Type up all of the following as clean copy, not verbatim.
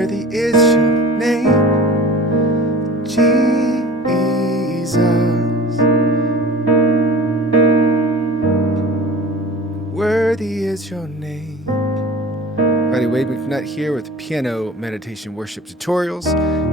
Worthy is your name, Jesus. Worthy is your name. Friday Wade McNutt here with Piano Meditation Worship Tutorials,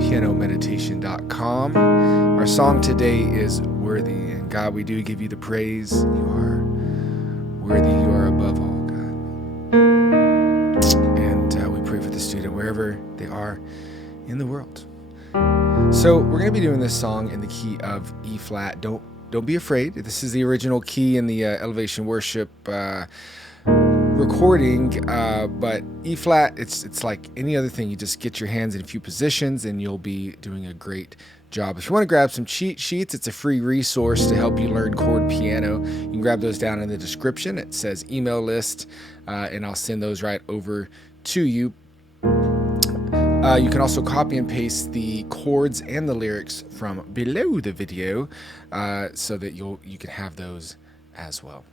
pianomeditation.com. Our song today is Worthy. And God, we do give you the praise. You are worthy. You are above all, God. And we pray for the student wherever they are in the world. So we're going to be doing this song in the key of E flat. Don't be afraid. This is the original key in the Elevation Worship recording, but E flat, it's like any other thing. You just get your hands in a few positions and you'll be doing a great job. If you want to grab some cheat sheets, it's a free resource to help you learn chord piano. You can grab those down in the description. It says email list, and I'll send those right over to you. You can also copy and paste the chords and the lyrics from below the video, so that you can have those as well.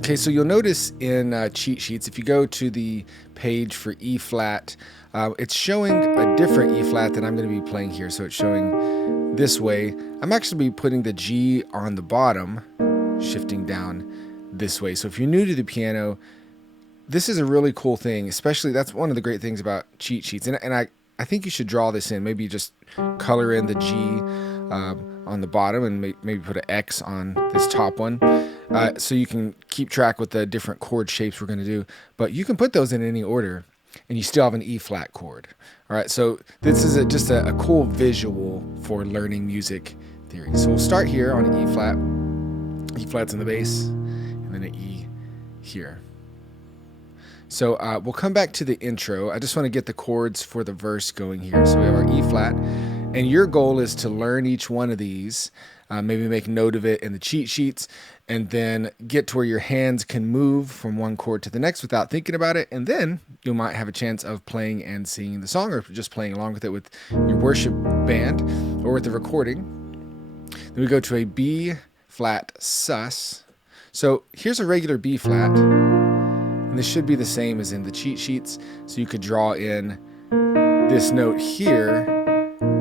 Okay, so you'll notice in cheat sheets, if you go to the page for E flat, it's showing a different E flat than I'm going to be playing here. So it's showing this way. I'm actually putting the G on the bottom, shifting down this way. So if you're new to the piano, this is a really cool thing, especially that's one of the great things about cheat sheets. And I think you should draw this in. Maybe just color in the G on the bottom and maybe put an X on this top one. So you can keep track with the different chord shapes we're going to do. But you can put those in any order and you still have an E flat chord. All right, so this is just a cool visual for learning music theory. So we'll start here on an E flat. E flat's in the bass, and then an E here. So we'll come back to the intro. I just want to get the chords for the verse going here. So we have our E flat, and your goal is to learn each one of these, maybe make note of it in the cheat sheets, and then get to where your hands can move from one chord to the next without thinking about it, and then you might have a chance of playing and singing the song, or just playing along with it with your worship band or with the recording. Then we go to a B flat sus. So here's a regular B flat. And this should be the same as in the cheat sheets. So you could draw in this note here.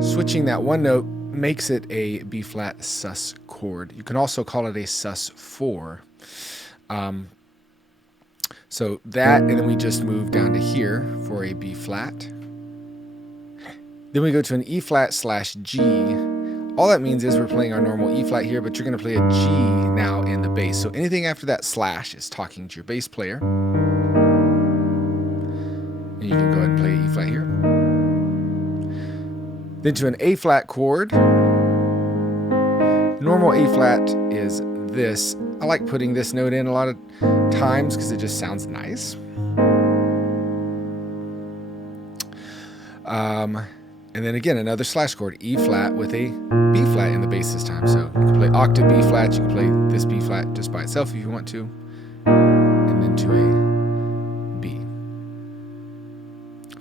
Switching that one note makes it a B flat sus chord. You can also call it a sus 4. So that, and then we just move down to here for a B flat. Then we go to an E flat / G. All that means is we're playing our normal E flat here, but you're going to play a G now in the bass. So anything after that slash is talking to your bass player. And you can go ahead and play E flat here. Then to an A flat chord. Normal A flat is this. I like putting this note in a lot of times because it just sounds nice. And then again, another slash chord, E flat with a B flat in the bass this time. So you can play octave B flat, you can play this B flat just by itself if you want to, and then to a B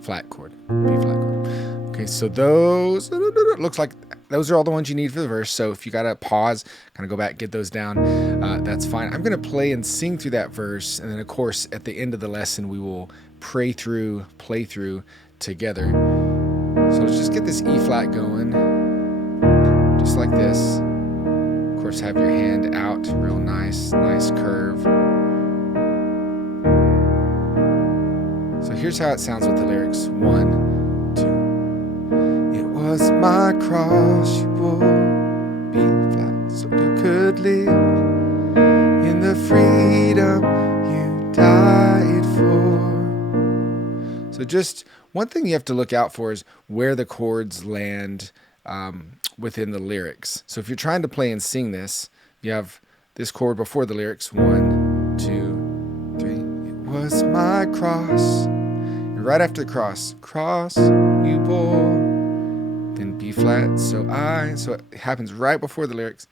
flat chord, B flat chord. Okay, so those, looks like those are all the ones you need for the verse. So if you got to pause, kind of go back, get those down, that's fine. I'm going to play and sing through that verse. And then of course, at the end of the lesson, we will play through together. So let's just get this E flat going, just like this. Of course, have your hand out, real nice curve. So here's how it sounds with the lyrics. 1, 2. It was my cross you bore, B flat, so you could live in the freedom you died for. So just one thing you have to look out for is where the chords land within the lyrics. So if you're trying to play and sing this, you have this chord before the lyrics. 1, 2, 3. It was my cross. And right after the cross you bore. Then B flat, so it happens right before the lyrics.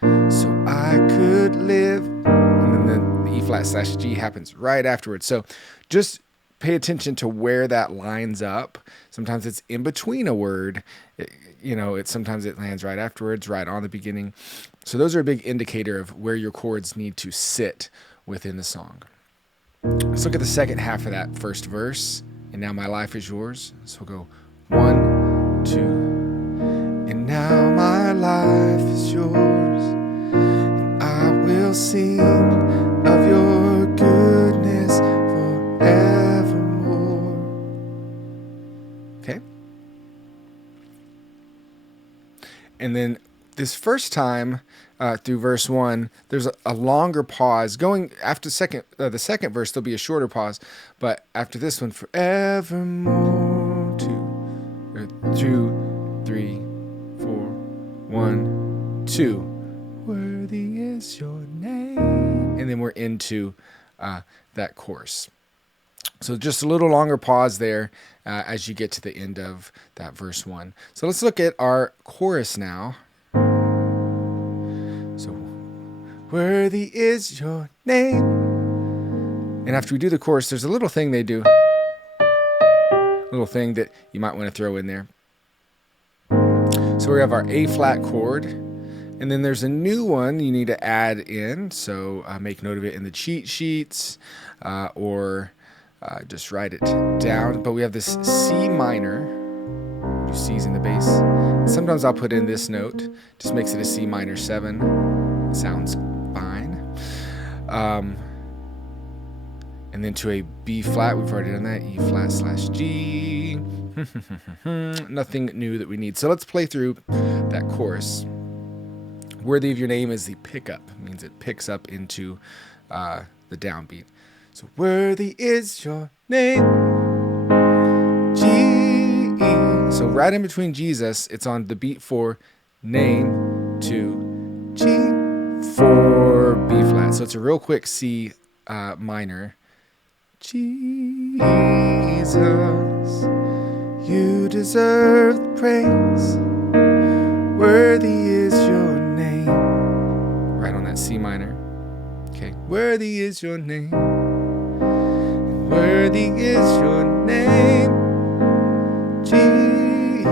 So I could live. And then the E flat / G happens right afterwards. So just pay attention to where that lines up. Sometimes it's in between a word, sometimes it lands right afterwards, right on the beginning. So those are a big indicator of where your chords need to sit within the song. Let's look at the second half of that first verse. And now my life is yours. So we'll go 1, 2. And now my life is yours. And I will sing of your goodness forevermore. Okay? And then this first time through verse 1, there's a longer pause. Going after the second verse, there'll be a shorter pause. But after this one, forevermore, 2, 3, 4, 1, 2. Worthy is your name. And then we're into that chorus. So just a little longer pause there as you get to the end of that verse 1. So let's look at our chorus now. So, worthy is your name. And after we do the chorus, there's a little thing they do. A little thing that you might want to throw in there. So we have our A flat chord. And then there's a new one you need to add in. So make note of it in the cheat sheets or just write it down. But we have this C minor. Do C's in the bass. Sometimes I'll put in this note. Just makes it a C minor 7. It sounds fine. And then to a B flat. We've already done that. E flat / G. Nothing new that we need. So let's play through that chorus. Worthy of your name is the pickup. It means it picks up into the downbeat. So worthy is your name, G, E. So right in between Jesus, it's on the beat for name to G, 4 B flat. So it's a real quick C minor. Jesus, you deserve the praise. Worthy is your name. Right on that C minor. Okay. Worthy is your name. Worthy is your name, Jesus.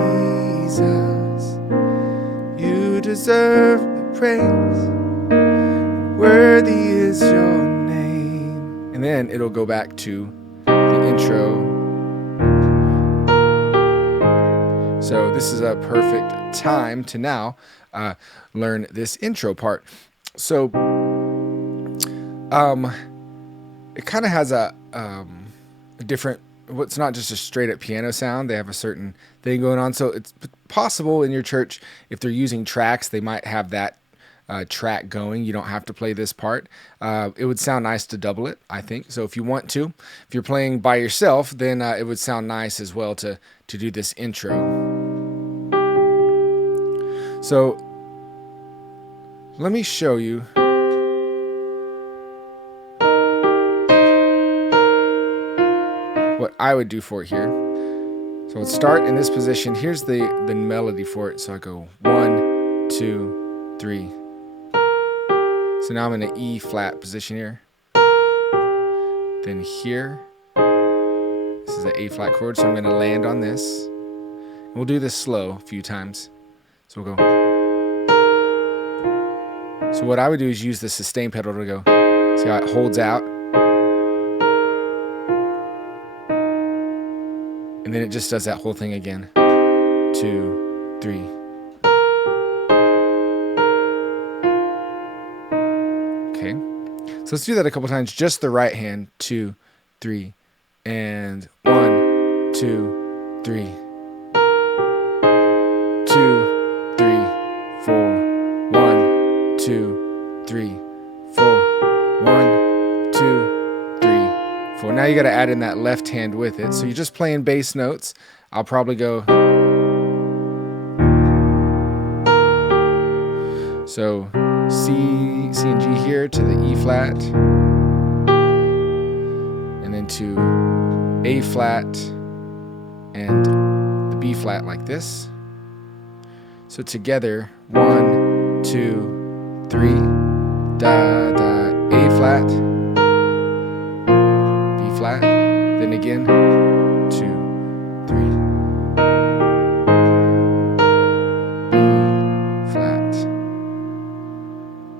You deserve the praise. Worthy is your name. And then it'll go back to the intro. So this is a perfect time to now learn this intro part. So it kind of has a different, it's not just a straight up piano sound. They have a certain thing going on. So it's possible in your church, if they're using tracks, they might have that track going. You don't have to play this part. It would sound nice to double it, I think. So if you want to, if you're playing by yourself, then it would sound nice as well to do this intro. So let me show you. What I would do for it here. So let's start in this position. Here's the melody for it. So I go 1, 2, 3. So now I'm in an E flat position here. Then here, this is an A flat chord. So I'm going to land on this. And we'll do this slow a few times. So we'll go. So what I would do is use the sustain pedal to go. See how it holds out? And then it just does that whole thing again. 2, 3. Okay. So let's do that a couple times. Just the right hand. 2, 3. And 1, 2, 3. 2, 3, 4. 1, 2, 3, 4. 1, 2, 3, 4. Now you got to add in that left hand with it. So you're just playing bass notes. I'll probably go. So C and G here to the E flat. And then to A flat and the B flat like this. So together, 1, 2, 3, da, da, A flat, B flat, then again, 2, 3, B flat.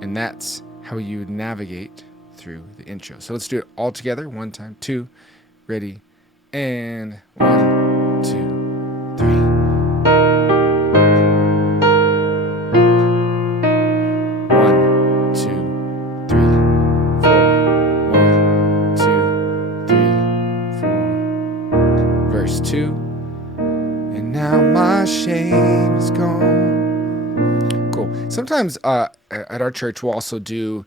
And that's how you navigate through the intro. So let's do it all together, one time, 2, ready, And 1, 2, 3. 1, 2, 3, 4. 1, 2, 3, 4. Verse 2. And now my shame is gone. Cool. Sometimes at our church we'll also do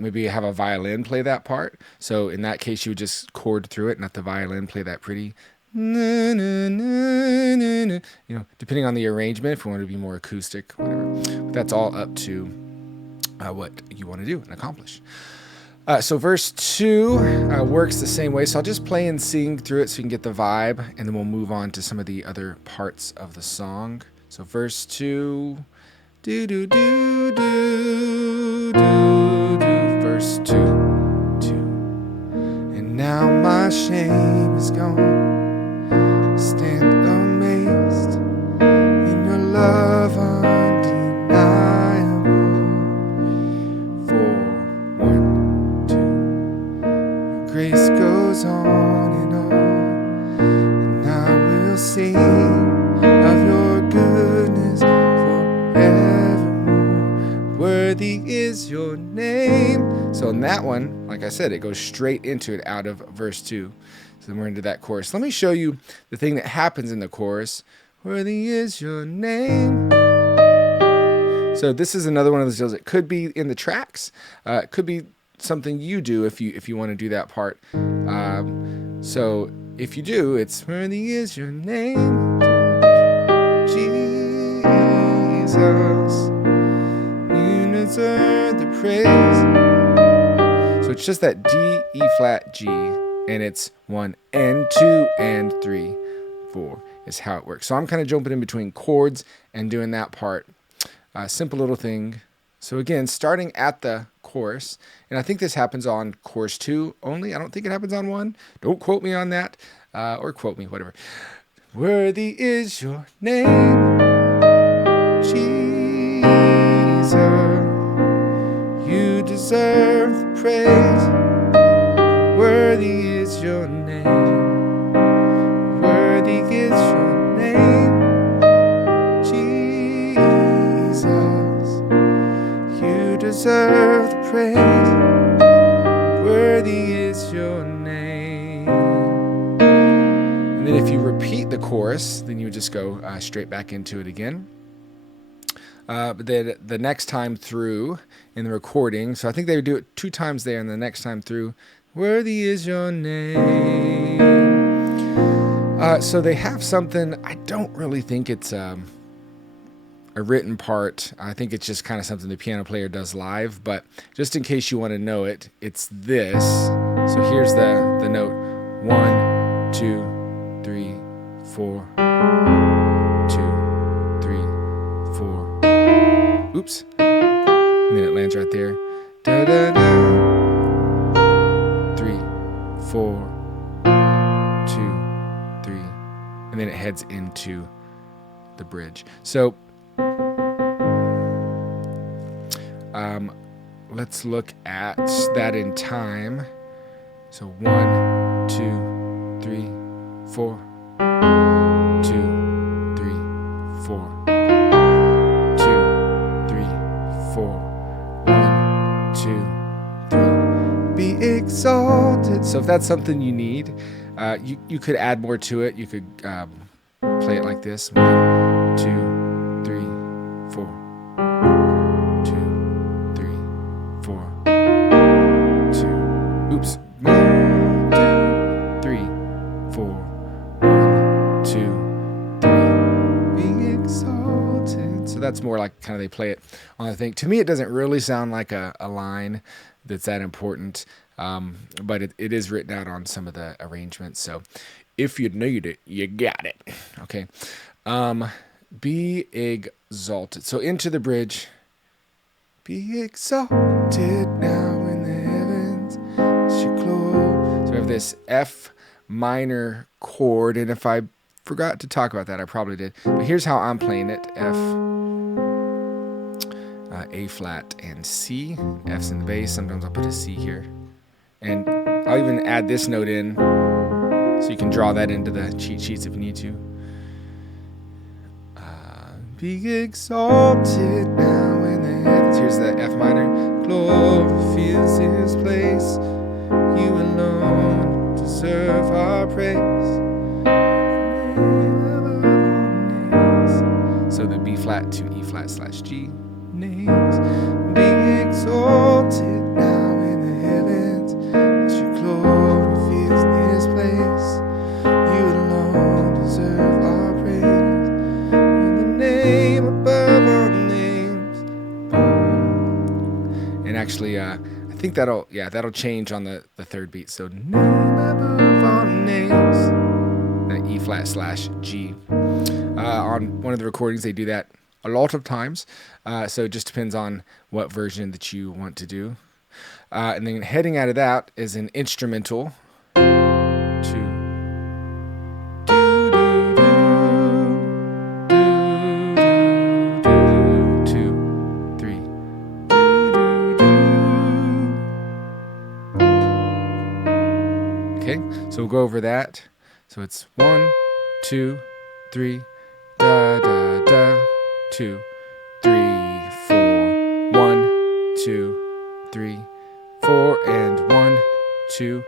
maybe have a violin play that part. So in that case, you would just chord through it and let the violin play that pretty. Na, na, na, na, na. You know, depending on the arrangement, if you want to be more acoustic, whatever. But that's all up to what you want to do and accomplish. So verse 2 works the same way. So I'll just play and sing through it so you can get the vibe, and then we'll move on to some of the other parts of the song. So verse 2, do do do do do do. Verse 2, 2. And now my shame is gone. Stand amazed in your love undeniable. 4, 1, 2. Your grace goes on and on, and I will sing of your goodness forevermore. Worthy is your name. So in that one, like I said, it goes straight into it out of verse 2. So then we're into that chorus. Let me show you the thing that happens in the chorus. Worthy is your name. So this is another one of those deals. It could be in the tracks. It could be something you do if you want to do that part. So if you do, it's worthy is your name, Jesus. You deserve the praise. So it's just that D, E flat, G, and it's 1 and 2 and 3, 4 is how it works. So I'm kind of jumping in between chords and doing that part. Simple little thing. So again, starting at the chorus, and I think this happens on chorus 2 only. I don't think it happens on 1. Don't quote me on that, or quote me, whatever. Worthy is your name, Jesus. You deserve the praise. Worthy is your name. Worthy is your name, Jesus. You deserve the praise. Worthy is your name. And then if you repeat the chorus, then you would just go straight back into it again. But then the next time through in the recording, so I think they would do it 2 times there, and the next time through, worthy is your name. So they have something, I don't really think it's a written part. I think it's just kind of something the piano player does live, but just in case you want to know it, it's this. So here's the note, 1, 2, 3, 4, 2, 3, 4. Oops. And then it lands right there. Da, da, da. 3, 4, 2, 3. And then it heads into the bridge. So let's look at that in time. So 1, 2, 3, 4. 2, 3, 4. 2, 3, 4. 1, 2, 3. Be exalted. So if that's something you need, you could add more to it. You could play it like this. 1, 2, 3, 4. 2, 3, 4. 2. Oops. 1, 2, 3, 4. 1, 2, 3. Be exalted. So that's more like kind of they play it on the thing. To me, it doesn't really sound like a line that's that important, but it is written out on some of the arrangements. So if you need it, you got it. Okay. Be exalted. So into the bridge. Be exalted now in the heavens. So we have this F minor chord, and if I forgot to talk about that, I probably did. But here's how I'm playing it. F, A flat, and C. F's in the bass. Sometimes I'll put a C here. And I'll even add this note in. So you can draw that into the cheat sheets if you need to. Be exalted now in the heavens. Here's the F minor. Glory fills His place. You alone deserve our praise. So the B flat to E flat / G. Names be exalted now in the heavens. As your glory fills this place. You alone deserve our praise. Name above all names. And actually, I think that'll change on the third beat. So name above all names. That E flat / G. On one of the recordings, they do that a lot of times. So it just depends on what version that you want to do. And then heading out of that is an instrumental. So we'll go over that. So it's 1, 2, 3, da da da, 2, 3, 4, 1, 2, 3, 4, and 1, 2,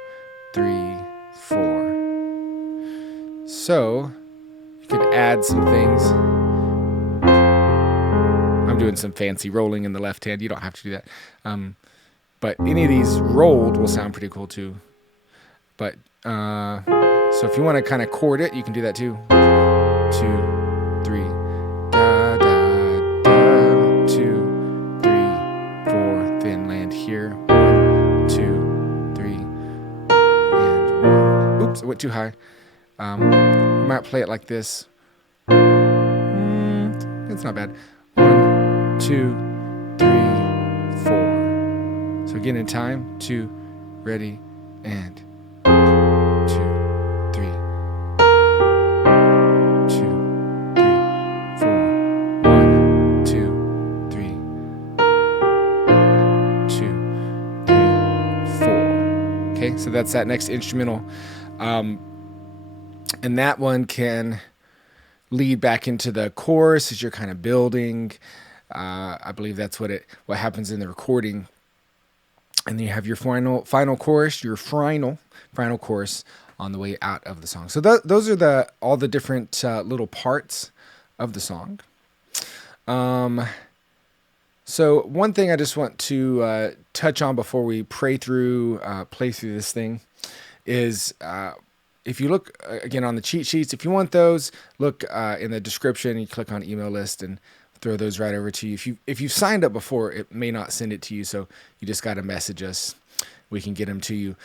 3, 4. So you can add some things. I'm doing some fancy rolling in the left hand. You don't have to do that. But any of these rolled will sound pretty cool too. But so if you want to kind of chord it, you can do that too. 2, 3, da da da, 2, 3, 4. Then land here. 1, 2, 3, and 1. Oops, I went too high. You might play it like this. It's not bad. 1, 2, 3, 4. So again in time. 2, ready, and 2, 3, 2, 3, 4, 1, 2, 3, 2, 3, 4. Okay, so that's that next instrumental, and that one can lead back into the chorus as you're kind of building. I believe that's what happens in the recording, and then you have your final chorus, your final chorus on the way out of the song. So those are all the different little parts of the song. So one thing I just want to touch on before we play through this thing is if you look again on the cheat sheets, if you want those, look in the description. You click on email list and throw those right over to you. If you've signed up before, it may not send it to you, so you just got to message us. We can get them to you.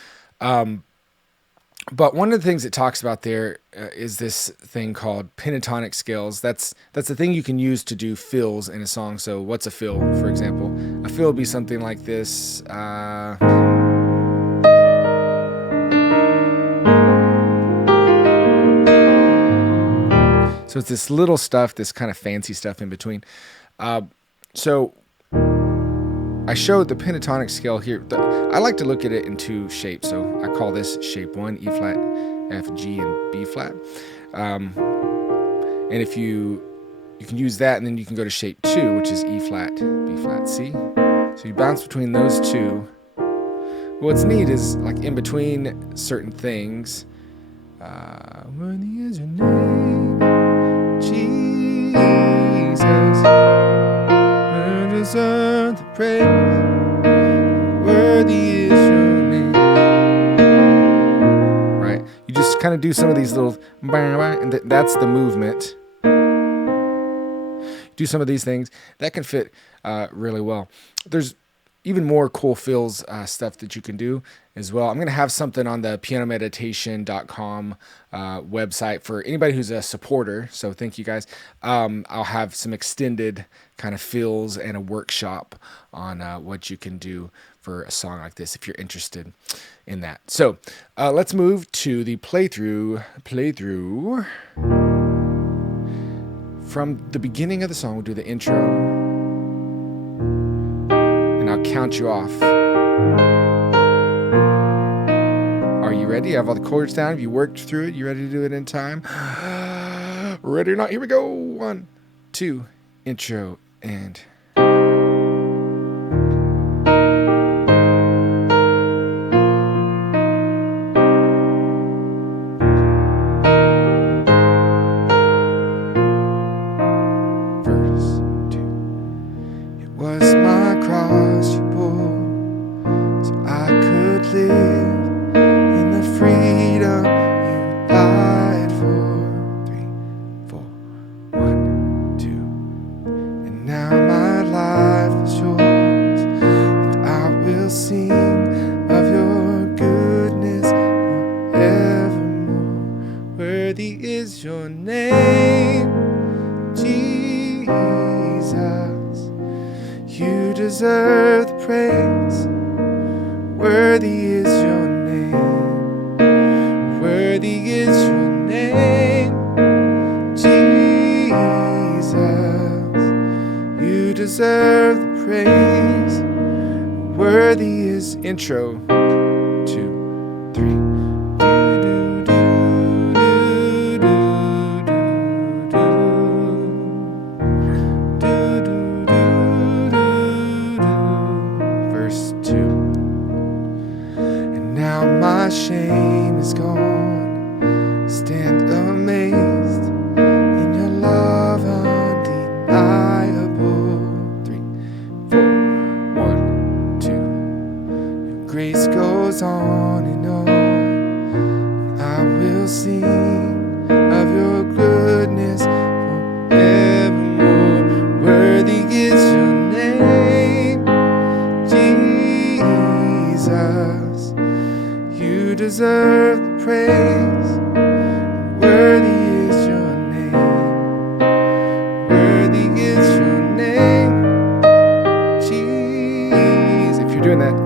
But one of the things it talks about there is this thing called pentatonic scales. That's the thing you can use to do fills in a song. So what's a fill, for example? A fill would be something like this. So it's this little stuff, this kind of fancy stuff in between. So I showed the pentatonic scale here. I like to look at it in two shapes. So I call this shape 1, E flat, F, G, and B flat. And if you can use that, and then you can go to shape 2, which is E flat, B flat, C. So you bounce between those two. What's neat is like in between certain things. Worthy is your name, Jesus. Deserve the praise. Worthy is your name. Right? You just kind of do some of these little, and that's the movement. Do some of these things that can fit really well. There's even more cool fills stuff that you can do as well. I'm going to have something on the pianomeditation.com website for anybody who's a supporter. So thank you guys. I'll have some extended kind of fills and a workshop on what you can do for a song like this if you're interested in that. So let's move to the playthrough. From the beginning of the song, we'll do the intro. And I'll count you off. Are you you ready? You have all the chords down? Have you worked through it? You ready to do it in time? Ready or not? Here we go. 1, 2, intro, and... Was my cross you bore, so I could live in the freedom you died for. 3, 4, 1, 2. And now my life is yours, and I will sing of your goodness forevermore. Worthy is your name, Jesus. You deserve the praise. Worthy is your name. Worthy is your name, Jesus. You deserve the praise. Worthy is intro. 2, 3. Now my shame is gone. Stand amazed in your love undeniable. 3, 4, 1, 2. Your grace goes on and on. I will sing of your goodness forevermore. Worthy is your name, Jesus. You deserve the praise. Worthy is your name. Worthy is your name, Jesus. If you're doing that,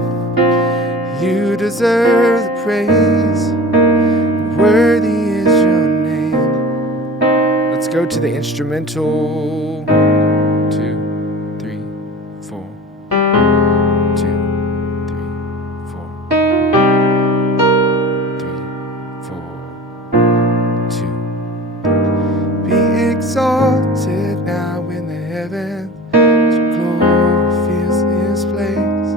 you deserve the praise. Worthy is your name. Let's go to the instrumental. 2, 3, 4. 2, 3, 4. 2. Be exalted now in the heavens. Your glory fills this place.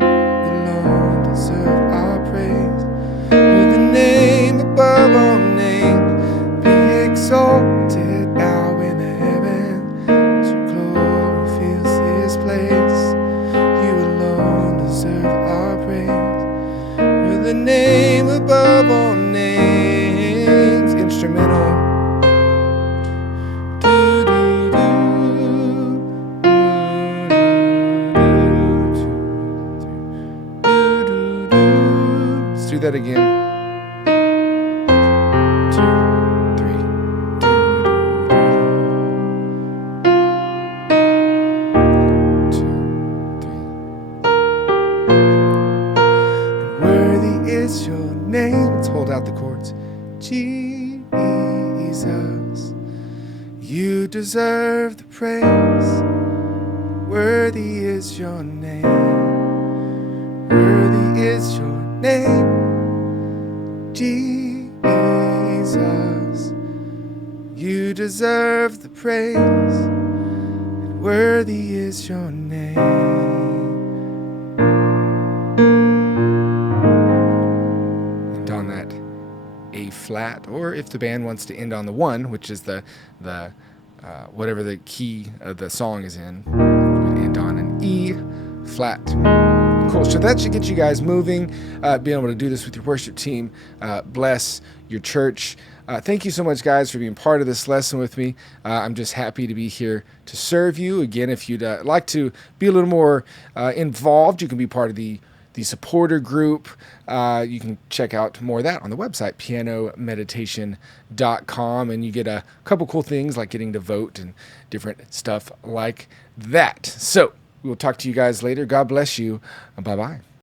You alone deserve our praise. With the name above all names, be exalted now in the heavens. Your glory fills this place. You alone deserve our praise. With the name above all names. Instrumental. Let's do that again. 2, 3. Worthy is your name. Let's hold out the chords. Jesus, you deserve the praise. Worthy is your name. Worthy is your name, Jesus. You deserve the praise. Worthy is your name. And on that A flat, or if the band wants to end on the 1, which is the whatever the key of the song is in, we end on an E flat. Cool. So that should get you guys moving, being able to do this with your worship team. Bless your church. Thank you so much, guys, for being part of this lesson with me. I'm just happy to be here to serve you. Again, if you'd like to be a little more involved, you can be part of the supporter group. You can check out more of that on the website, pianomeditation.com, and you get a couple cool things like getting to vote and different stuff like that. So we'll talk to you guys later. God bless you. Bye-bye.